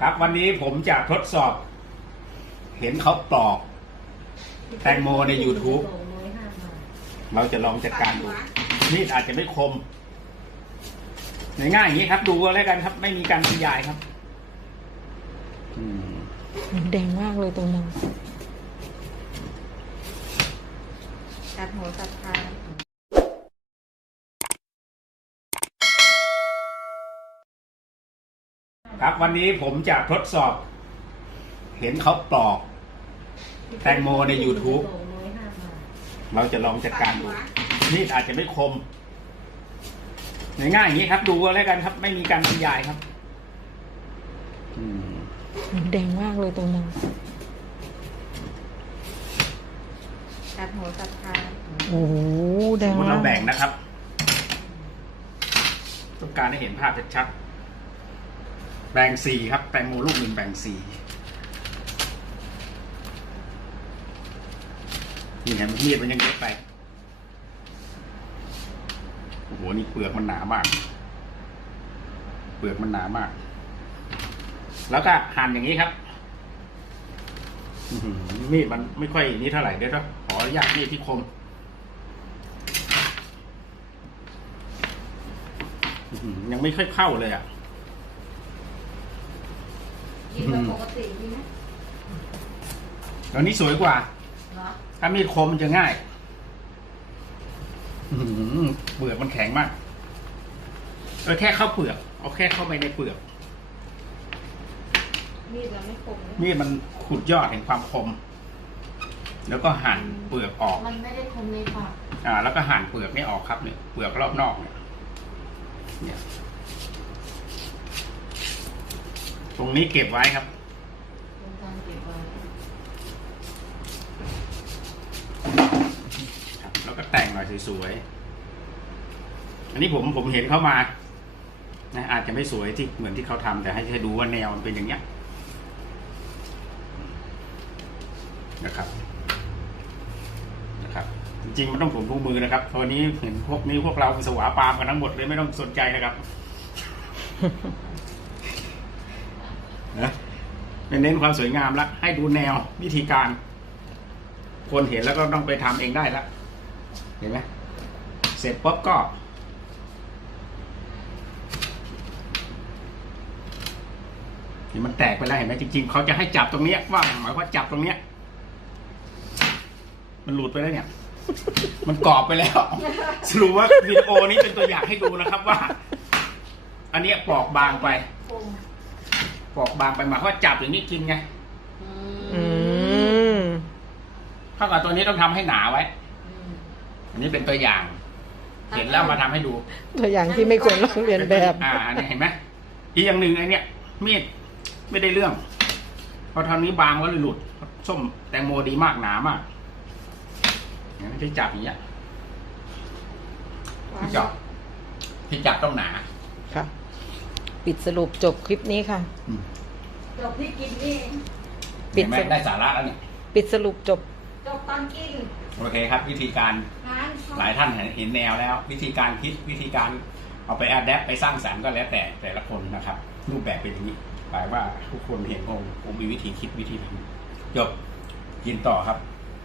ครับวันนี้ผมจะทดสอบ เห็นเขาปลอก แตงโมใน YouTube เราจะลองจัดการดูมีดอาจจะไม่คมง่ายๆอย่างนี้ครับ ดูเอาแล้วกันครับ ไม่มีการบรรยายครับอืมแดงมากเลยตรงนั้น ตัดหัวตัดท้าย ครับวันนี้ผมจะทดสอบ เห็นเขาปลอก แตงโมใน YouTube เราจะลองจัดการดูมีดอาจจะไม่คม ง่ายๆอย่างนี้ครับ ดูเอาแล้วกันครับ ไม่มีการบรรยายครับอืมแดงมากเลยตรงนั้นตัดหัวตัดท้ายโอ้โหแดสมงมติมาเรากแบ่งนะครับ ต้องการให้เห็นภาพชัดๆ แบ่งสี่ครับ แตงโมลูกหนึ่งแบ่งสี่นี่ไงมีดมันยังเล็กไป โอ้โห นี่เปลือกมันหนามาก เปลือกมันหนามาก แล้วก็หั่นอย่างนี้ครับมีดมันไม่ค่อยนี่เท่าไหร่เดี๋ยวต้องขออนุญาตมีดที่คมยังไม่ค่อยเข้าเลยอะ ยิงแบบปกติดีไหมตอนนี้สวยกว่า เหรอถ้ามีดคมมันจะง่าย อื้อหือเปลือกมันแข็งมากเอาแค่เข้าเปลือกเอาแค่เข้าไปในเปลือก มีดเราไม่คมนะมีดมันขุดยอดแห่งความคม แล้วก็หั่นเปลือกออก มันไม่ได้คมในปากอ่า แล้วก็หั่นเปลือกนี่ออกครับเนี่ยเปลือกรอบนอกเนี่ยเนี่ย ตรงนี้เก็บไว้ครับเป็นการเก็บไว้ครับ แล้วก็แต่งหน่อยสวยๆ อันนี้ผมผมเห็นเขามานะอาจจะไม่สวยที่เหมือนที่เขาทำแต่ให้ให้ดูว่าแนวมันเป็นอย่างเนี้ยนะครับนะครับ จริงๆมันต้องผมทุกมือนะครับตอนนี้เห็นพวกนี้พวกเราสวาปามกันทั้งหมดเลยไม่ต้องสนใจนะครับ นะไม่เน้นความสวยงามละให้ดูแนววิธีการ คนเห็นแล้วก็ต้องไปทำเองได้ละเห็นไหมเสร็จปุ๊บก็นี่มันแตกไปแล้วเห็นไหมจริงๆเขาจะให้จับตรงเนี้ยว่าหมายว่าจับตรงเนี้ย มันหลุดไปแล้วเนี่ย มันกรอบไปแล้ว สรุปว่าวิดีโอนี้เป็นตัวอย่างให้ดูนะครับว่า อันเนี้ยปอกบางไป ปอกบางไปหมายความว่าจับอย่างนี้กินไงอือืมมเท่ากับตัวนี้ต้องทำให้หนาไว้อืมอันนี้เป็นตัวอย่าง เห็นแล้วมาทำให้ดู ตัวอย่างที่ไม่ควรลอกเรียนแบบอ่าเนี่ยเห็นไหมอีกอย่างหนึ่งไอ้เนี่ยมีดไม่ได้เรื่องเพราะทางนี้บางก็เลยหลุดส้มแตงโมดีมากหนามากเนี่ยที่จับอย่างเงี้ยที่จับที่จับต้องหนา ค่ะ ปิดสรุปจบคลิปนี้ค่ะอืมจบที่กินนี่เองปิเห็ดนไหมสรุปได้สาระแล้วเนี่ยปิดสรุปจบจบตอนกินโอเคครับ วิธีการหานหลายท่านเห็นแนวแล้ว วิธีการคิดวิธีการเอาไปอัดแอปไปสร้างสรรค์ก็แล้วแต่แต่ละคนนะครับ รูปแบบเป็นอย่างนี้แปลว่าทุกคนเห็นคงคงมีวิธีคิดวิธีทำจบกินต่อครับ